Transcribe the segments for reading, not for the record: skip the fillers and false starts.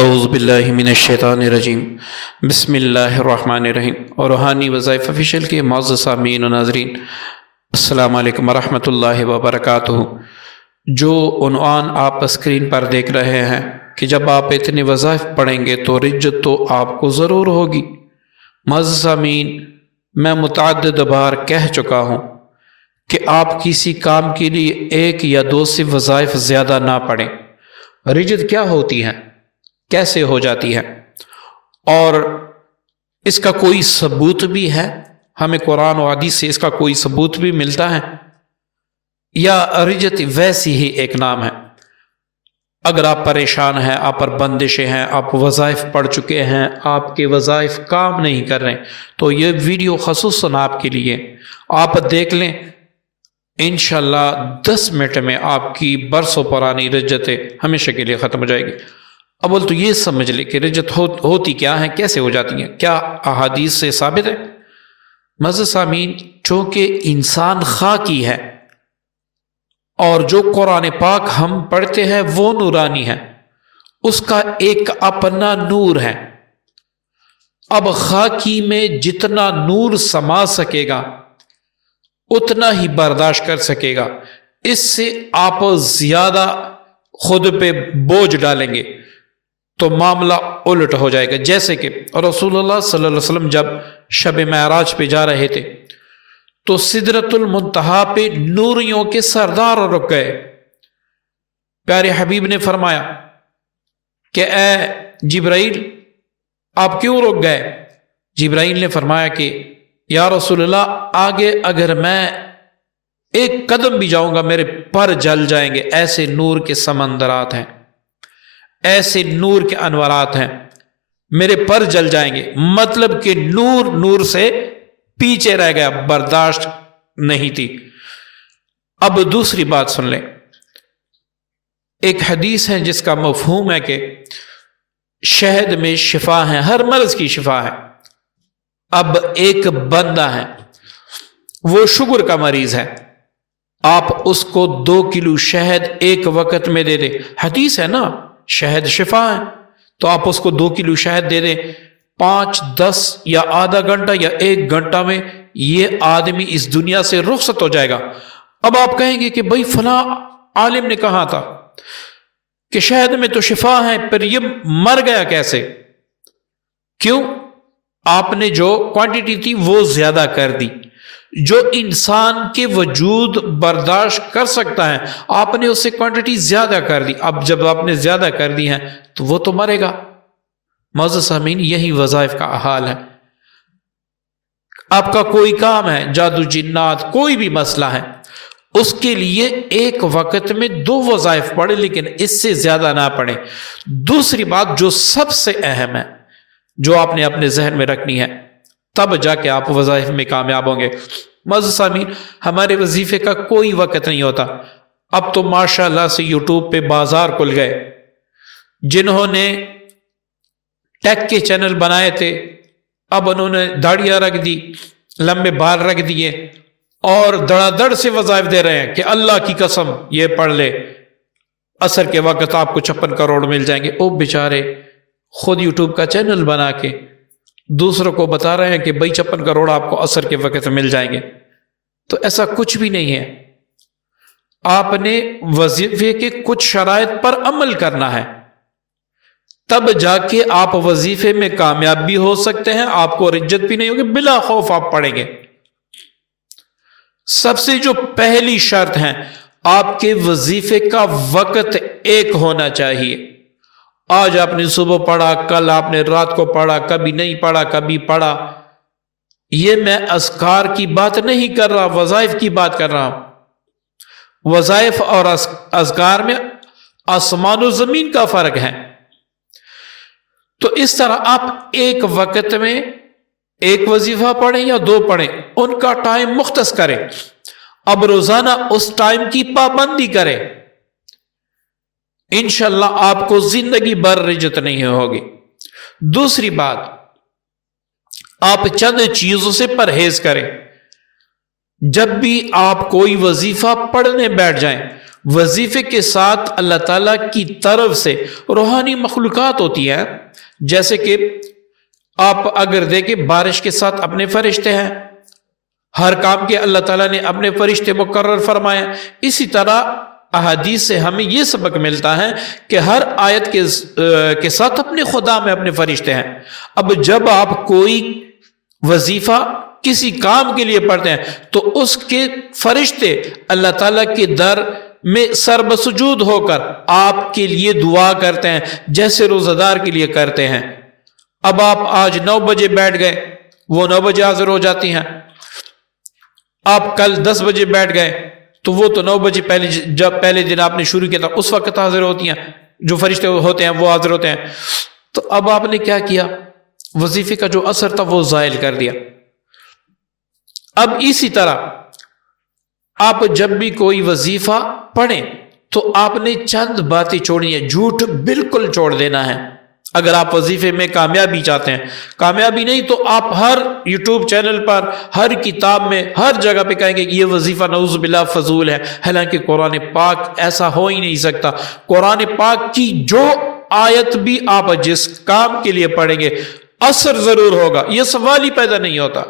اعوذ باللہ من الشیطان الرجیم بسم اللہ الرحمن الرحیم اور روحانی وظائف آفیشیل کے معزز سامعین و ناظرین، السلام علیکم ورحمۃ اللہ وبرکاتہ۔ جو عنوان آپ اسکرین پر دیکھ رہے ہیں کہ جب آپ اتنے وظائف پڑھیں گے تو رجت تو آپ کو ضرور ہوگی۔ معزز سامعین، میں متعدد بار کہہ چکا ہوں کہ آپ کسی کام کے لیے ایک یا دو سے وظائف زیادہ نہ پڑھیں۔ رجت کیا ہوتی ہے، کیسے ہو جاتی ہے، اور اس کا کوئی ثبوت بھی ہے؟ ہمیں قرآن و حدیث سے اس کا کوئی ثبوت بھی ملتا ہے، یا رجت ویسی ہی ایک نام ہے؟ اگر آپ پریشان ہیں، آپ پر بندشیں ہیں، آپ وظائف پڑھ چکے ہیں، آپ کے وظائف کام نہیں کر رہے، تو یہ ویڈیو خصوصاً آپ کے لیے، آپ دیکھ لیں، انشاءاللہ 10 منٹ میں آپ کی برسوں پرانی رجتیں ہمیشہ کے لیے ختم ہو جائے گی۔ اول تو یہ سمجھ لے کہ رجت ہوتی کیا ہے، کیسے ہو جاتی ہیں، کیا احادیث سے ثابت ہے؟ معزز سامعین، چونکہ انسان خاکی ہے اور جو قرآن پاک ہم پڑھتے ہیں وہ نورانی ہے، اس کا ایک اپنا نور ہے۔ اب خاکی میں جتنا نور سما سکے گا اتنا ہی برداشت کر سکے گا، اس سے آپ زیادہ خود پہ بوجھ ڈالیں گے تو معاملہ الٹ ہو جائے گا۔ جیسے کہ رسول اللہ صلی اللہ علیہ وسلم جب شب معراج پہ جا رہے تھے تو سدرۃ المنتہا پہ نوریوں کے سردار رک گئے۔ پیارے حبیب نے فرمایا کہ اے جبرائیل، آپ کیوں رک گئے؟ جبرائیل نے فرمایا کہ یا رسول اللہ، آگے اگر میں ایک قدم بھی جاؤں گا میرے پر جل جائیں گے، ایسے نور کے سمندرات ہیں، ایسے نور کے انوارات ہیں، میرے پر جل جائیں گے۔ مطلب کہ نور سے پیچھے رہ گیا، برداشت نہیں تھی۔ اب دوسری بات سن لیں، ایک حدیث ہے جس کا مفہوم ہے کہ شہد میں شفا ہے، ہر مرض کی شفا ہے۔ اب ایک بندہ ہے، وہ شوگر کا مریض ہے، آپ اس کو 2 کلو شہد ایک وقت میں دے دیں، حدیث ہے نا، شہد شفا ہے، تو آپ اس کو 2 کلو شہد دے دیں، 5، 10 یا آدھا گھنٹہ یا 1 گھنٹہ میں یہ آدمی اس دنیا سے رخصت ہو جائے گا۔ اب آپ کہیں گے کہ بھائی فلاں عالم نے کہا تھا کہ شہد میں تو شفا ہے، پھر یہ مر گیا کیسے؟ کیوں؟ آپ نے جو کوانٹٹی تھی وہ زیادہ کر دی، جو انسان کے وجود برداشت کر سکتا ہے آپ نے اس سے کوانٹٹی زیادہ کر دی۔ اب جب آپ نے زیادہ کر دی ہے تو وہ تو مرے گا۔ معزز سامعین، یہی وظائف کا حال ہے۔ آپ کا کوئی کام ہے، جادو جنات، کوئی بھی مسئلہ ہے، اس کے لیے ایک وقت میں 2 وظائف پڑھیں، لیکن اس سے زیادہ نہ پڑھیں۔ دوسری بات جو سب سے اہم ہے، جو آپ نے اپنے ذہن میں رکھنی ہے، تب جا کے آپ وظائف میں کامیاب ہوں گے۔ معزز سامعین، ہمارے وظیفے کا کوئی وقت نہیں ہوتا۔ اب تو ماشاءاللہ سے یوٹیوب پہ بازار کھل گئے، جنہوں نے ٹیک کے چینل بنائے تھے اب انہوں نے داڑیاں رکھ دی، لمبے بال رکھ دیے، اور دڑا دڑ سے وظائف دے رہے ہیں کہ اللہ کی قسم یہ پڑھ لے، عصر کے وقت آپ کو 56 کروڑ مل جائیں گے۔ او بیچارے، خود یوٹیوب کا چینل بنا کے دوسروں کو بتا رہے ہیں کہ بھائی 56 کروڑ آپ کو عصر کے وقت مل جائیں گے، تو ایسا کچھ بھی نہیں ہے۔ آپ نے وظیفے کے کچھ شرائط پر عمل کرنا ہے، تب جا کے آپ وظیفے میں کامیاب بھی ہو سکتے ہیں، آپ کو رجت بھی نہیں ہوگی، بلا خوف آپ پڑھیں گے۔ سب سے جو پہلی شرط ہے، آپ کے وظیفے کا وقت ایک ہونا چاہیے۔ آج آپ نے صبح پڑھا، کل آپ نے رات کو پڑھا، کبھی نہیں پڑھا، کبھی پڑھا، یہ میں اذکار کی بات نہیں کر رہا، وظائف کی بات کر رہا ہوں۔ وظائف اور اذکار میں آسمان و زمین کا فرق ہے۔ تو اس طرح آپ ایک وقت میں ایک وظیفہ پڑھیں یا 2 پڑھیں، ان کا ٹائم مختص کریں۔ اب روزانہ اس ٹائم کی پابندی کریں، انشاءاللہ آپ کو زندگی بھر رجت نہیں ہوگی۔ دوسری بات، آپ چند چیزوں سے پرہیز کریں۔ جب بھی آپ کوئی وظیفہ پڑھنے بیٹھ جائیں، وظیفے کے ساتھ اللہ تعالیٰ کی طرف سے روحانی مخلوقات ہوتی ہیں، جیسے کہ آپ اگر دیکھیں بارش کے ساتھ اپنے فرشتے ہیں، ہر کام کے اللہ تعالیٰ نے اپنے فرشتے مقرر فرمائے۔ اسی طرح احادیث سے ہمیں یہ سبق ملتا ہے کہ ہر آیت کے ساتھ اپنے خدا میں اپنے فرشتے ہیں۔ اب جب آپ کوئی وظیفہ کسی کام کے لیے پڑھتے ہیں تو اس کے فرشتے اللہ تعالیٰ کے در میں سر بسجود ہو کر آپ کے لیے دعا کرتے ہیں، جیسے روزہ دار کے لیے کرتے ہیں۔ اب آپ آج 9 بجے بیٹھ گئے، وہ 9 بجے حاضر ہو جاتی ہیں۔ آپ کل 10 بجے بیٹھ گئے تو وہ تو 9 بجے جب پہلے دن آپ نے شروع کیا تھا اس وقت حاضر ہوتی ہیں، جو فرشتے ہوتے ہیں وہ حاضر ہوتے ہیں۔ تو اب آپ نے کیا کیا؟ وظیفے کا جو اثر تھا وہ زائل کر دیا۔ اب اسی طرح آپ جب بھی کوئی وظیفہ پڑھیں تو آپ نے چند باتیں چھوڑنی ہے، جھوٹ بالکل چھوڑ دینا ہے۔ اگر آپ وظیفے میں کامیابی چاہتے ہیں، کامیابی نہیں تو آپ ہر یوٹیوب چینل پر، ہر کتاب میں، ہر جگہ پہ کہیں گے کہ یہ وظیفہ نعوذ باللہ فضول ہے، حالانکہ قرآن پاک ایسا ہو ہی نہیں سکتا۔ قرآن پاک کی جو آیت بھی آپ جس کام کے لیے پڑھیں گے اثر ضرور ہوگا، یہ سوال ہی پیدا نہیں ہوتا۔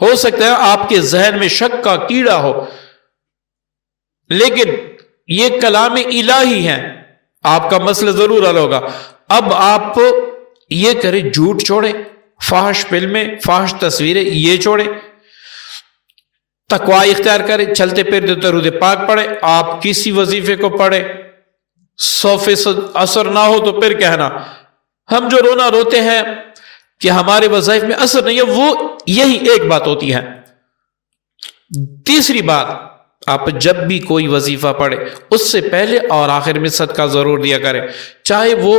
ہو سکتا ہے آپ کے ذہن میں شک کا کیڑا ہو، لیکن یہ کلام الہی ہے، آپ کا مسئلہ ضرور حل ہوگا۔ اب آپ یہ کریں، جھوٹ چھوڑیں، فحش فلمیں، فحش تصویریں یہ چھوڑیں، تقوی اختیار کریں، چلتے پھرتے درود پاک پڑھیں۔ آپ کسی وظیفے کو پڑھیں 100% اثر نہ ہو تو پھر کہنا ہم جو رونا روتے ہیں کہ ہمارے وظائف میں اثر نہیں ہے، وہ یہی ایک بات ہوتی ہے۔ تیسری بات، آپ جب بھی کوئی وظیفہ پڑھے اس سے پہلے اور آخر میں صدقہ ضرور دیا کریں، چاہے وہ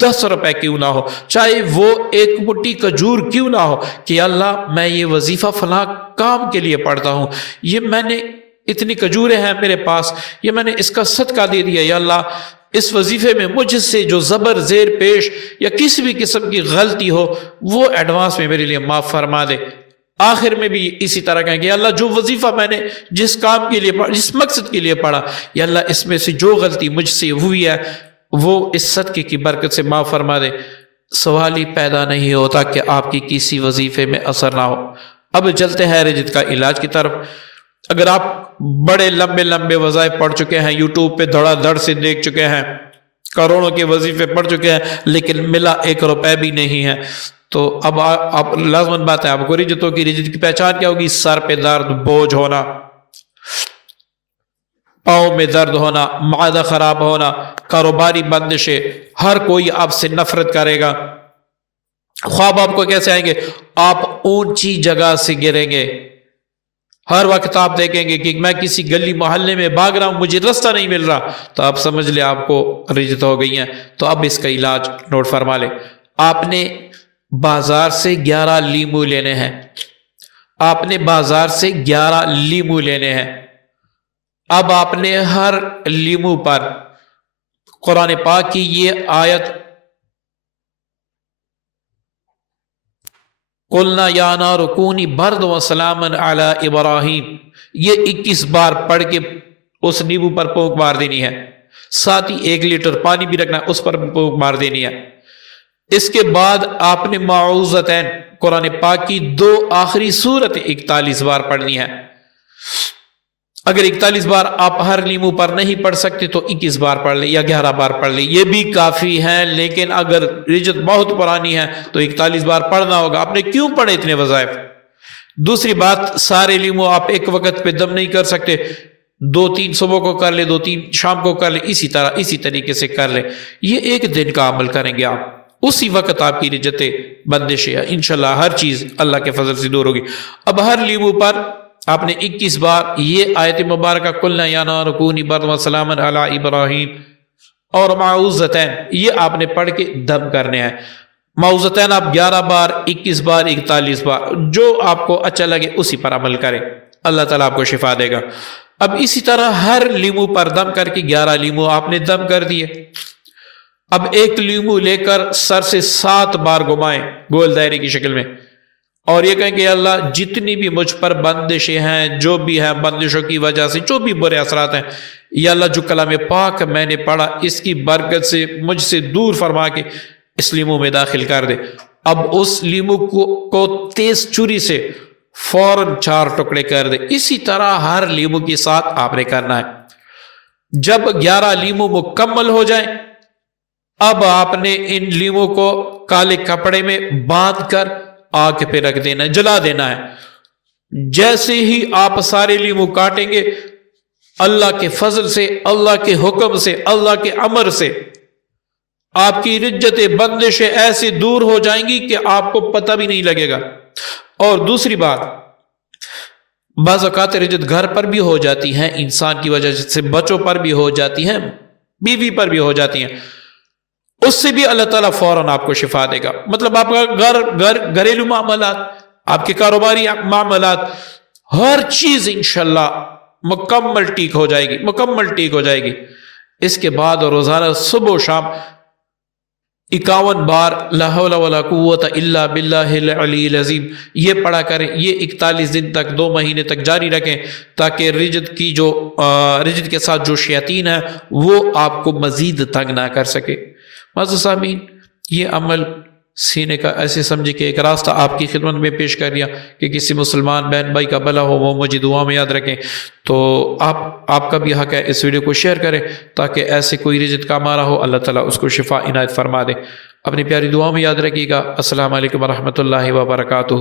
10 روپے کیوں نہ ہو، چاہے وہ 1 مٹھی کھجور کیوں نہ ہو، کہ اللہ میں یہ وظیفہ فلاں کام کے لیے پڑھتا ہوں، یہ میں نے اتنی کھجوریں ہیں میرے پاس، یہ میں نے اس کا صدقہ دے دیا، یا اللہ اس وظیفے میں مجھ سے جو زبر زیر پیش یا کسی بھی قسم کی غلطی ہو وہ ایڈوانس میں میرے لیے معاف فرما دے۔ آخر میں بھی اسی طرح کہیں کہ یا اللہ جو وظیفہ میں نے جس کام کے لیے پڑھا، جس مقصد کے لیے پڑھا، یا اللہ اس میں سے جو غلطی مجھ سے ہوئی ہے وہ اس صدقے کی برکت سے معاف فرما دے۔ سوال ہی پیدا نہیں ہوتا کہ آپ کی کسی وظیفے میں اثر نہ ہو۔ اب چلتے ہیں رجت کا علاج کی طرف۔ اگر آپ بڑے لمبے لمبے وظائف پڑھ چکے ہیں، یوٹیوب پہ دھڑا دھڑ سے دیکھ چکے ہیں، کروڑوں کے وظیفے پڑھ چکے ہیں لیکن ملا 1 روپے بھی نہیں ہے، تو اب آپ لازمن بات ہے آپ کو رجتوں کی، رجت کی پہچان کیا ہوگی؟ سر پہ درد، بوجھ ہونا، پاؤں میں درد ہونا، معدہ خراب ہونا، کاروباری بندشیں، ہر کوئی آپ سے نفرت کرے گا۔ خواب آپ کو کیسے آئیں گے؟ آپ اونچی جگہ سے گریں گے، ہر وقت آپ دیکھیں گے کہ میں کسی گلی محلے میں بھاگ رہا ہوں، مجھے راستہ نہیں مل رہا، تو آپ سمجھ لیں آپ کو رجت ہو گئی ہیں۔ تو اب اس کا علاج نوٹ فرما لیں۔ آپ نے بازار سے 11 لیمو لینے ہیں، آپ نے بازار سے 11 لیمو لینے ہیں۔ اب آپ نے ہر لیمو پر قرآن پاک کی یہ آیت قُلْنَا يَا نَارُ كُونِي بَرْدًا وَسَلَامًا عَلَىٰ إِبْرَاهِيمَ، یہ 21 بار پڑھ کے اس نیمبو پر پھونک مار دینی ہے، ساتھ ہی 1 لیٹر پانی بھی رکھنا ہے، اس پر پھونک مار دینی ہے۔ اس کے بعد آپ نے معوذتین قرآن پاک کی 2 آخری سورت 41 بار پڑھنی ہے۔ اگر 41 بار آپ ہر لیمو پر نہیں پڑھ سکتے تو 21 بار پڑھ لیں یا 11 بار پڑھ لیں، یہ بھی کافی ہے۔ لیکن اگر رجت بہت پرانی ہے تو 41 بار پڑھنا ہوگا۔ آپ نے کیوں پڑھے اتنے وظائف؟ دوسری بات، سارے لیمو آپ ایک وقت پہ دم نہیں کر سکتے، 2-3 صبح کو کر لیں، 2-3 شام کو کر لیں، اسی طریقے سے کر لیں۔ یہ 1 دن کا عمل کریں گے آپ، اسی وقت آپ کی رجتیں بندشیں انشاءاللہ ہر چیز اللہ کے فضل سے دور ہوگی۔ اب ہر لیمو پر آپ نے 21 بار یہ آیت مبارکہ قُلْنَا يَا نَارُ كُونِي بَرْدًا وَسَلَامًا عَلَىٰ إِبْرَاهِيمَ اور معوذتین یہ آپ نے پڑھ کے دم کرنے ہیں۔ معوذتین آپ 11 بار، 21 بار، 41 بار، جو آپ کو اچھا لگے اسی پر عمل کریں، اللہ تعالیٰ آپ کو شفا دے گا۔ اب اسی طرح ہر لیمو پر دم کر کے 11 لیمو آپ نے دم کر دیے۔ اب 1 لیمو لے کر سر سے 7 بار گھمائیں گول دائرے کی شکل میں، اور یہ کہیں کہ اللہ جتنی بھی مجھ پر بندشیں ہیں، جو بھی ہیں بندشوں کی وجہ سے جو بھی برے اثرات ہیں، یا اللہ جو کلام پاک میں نے پڑھا اس کی برکت سے مجھ سے دور فرما کے اس لیمو میں داخل کر دے۔ اب اس لیمو کو تیز چھری سے فوراً 4 ٹکڑے کر دے۔ اسی طرح ہر لیمو کے ساتھ آپ نے کرنا ہے۔ جب 11 لیمو مکمل ہو جائیں، اب آپ نے ان لیمو کو کالے کپڑے میں باندھ کر آگ پہ رکھ دینا ہے، جلا دینا ہے۔ جیسے ہی آپ سارے لیمو کاٹیں گے، اللہ کے فضل سے، اللہ کے حکم سے، اللہ کے امر سے آپ کی رجت بندشیں ایسے دور ہو جائیں گی کہ آپ کو پتہ بھی نہیں لگے گا۔ اور دوسری بات، بعض اوقات رجت گھر پر بھی ہو جاتی ہیں انسان کی وجہ سے، بچوں پر بھی ہو جاتی ہیں، بیوی پر بھی ہو جاتی ہیں، اس سے بھی اللہ تعالیٰ فوراً آپ کو شفا دے گا۔ مطلب آپ کا گھریلو معاملات، آپ کے کاروباری معاملات، ہر چیز انشاءاللہ مکمل ٹھیک ہو جائے گی، مکمل ٹھیک ہو جائے گی۔ اس کے بعد روزانہ صبح و شام 51 بار لا حول ولا قوت الا باللہ العلی العظیم یہ پڑھا کریں۔ یہ 41 دن تک، 2 مہینے تک جاری رکھیں، تاکہ رجت کے ساتھ جو شیاطین ہے وہ آپ کو مزید تنگ نہ کر سکے۔ معزز سامعین، یہ عمل سینے کا ایسے سمجھے کہ ایک راستہ آپ کی خدمت میں پیش کر دیا کہ کسی مسلمان بہن بھائی کا بھلا ہو، وہ مجھے دعا میں یاد رکھیں۔ تو آپ کا بھی حق ہے اس ویڈیو کو شیئر کریں تاکہ ایسے کوئی رزق کا مارا ہو، اللہ تعالیٰ اس کو شفا عنایت فرما دے۔ اپنی پیاری دعا میں یاد رکھیے گا۔ السلام علیکم ورحمۃ اللہ وبرکاتہ۔